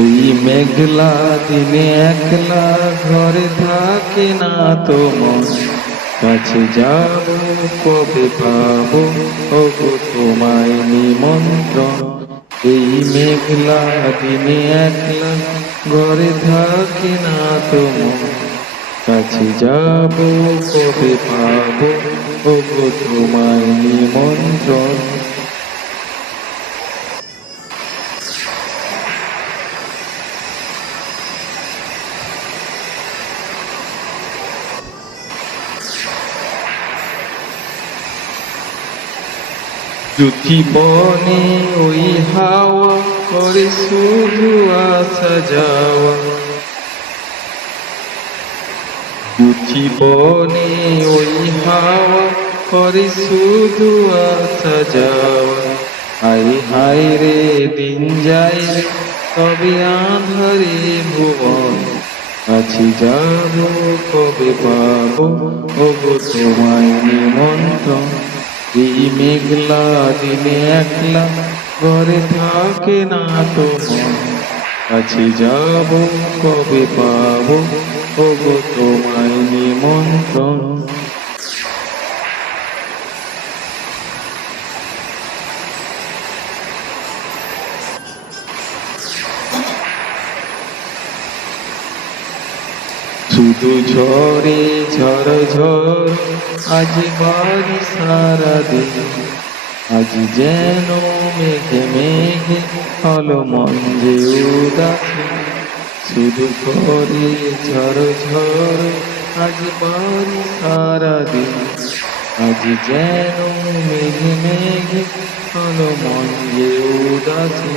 এই মেঘলা দিনে একলা ঘরে থাকে না তো কাছে যাব, কবে পাবো, ওগো তোমায় নিমন্ত্রণ। এই মেঘলা দিনে একলা ঘরে থাকে না তো কাছে যাব, কবে পাবো, ওগো তোমায় নিমন্ত্রণ। দুটি বনে ওই হাওয়া করে শুধু আসা যাওয়া। দুটি বনে ওই হাওয়া করে শুধু আসা যাওয়া। হাই হাই রে, দিন যাই রে, তবে আধারে ভুবন। আছি যাব কবে পাবো, ওগো তোমায় নিমন্ত্রণ। এই মেঘলা দিনে একলা ঘরে থাকে না তো আছে যাব, কবে পাবো? ওগো তোমায় নিমন্ত্রণ। শুধু ঝরে ঝড় ঝড়, আজ বাড়ি সারা দিন আজ যেন মেঘে মেঘে হলো মন যে উদাসী শুধু করে ঝড় ঝড়, আজ বাড়ি সারা দিন আজ যেন মেঘে মেঘে হলো মন যে উদাসী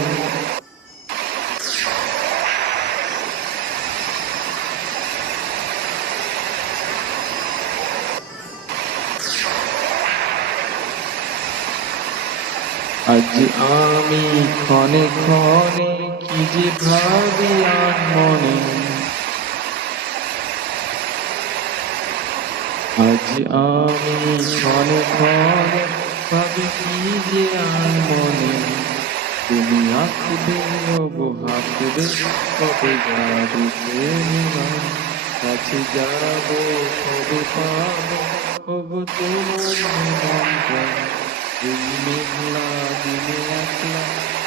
আজ আমি ক্ষণে ক্ষণে কি যে ভাবি মনে। আজ আমি ক্ষণে ক্ষণে ভাবি কি যে আর মনে। তুমি আঁকবে ওগো হাঁকবে কবে যাবে কাছে যাব, কবে পাবো ওগো তোমার তুমি মেঘলা দিনে একলা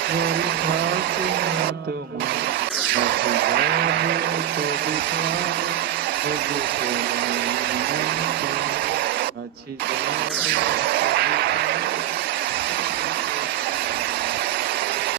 জল খাতে না তোমার আছি যাবে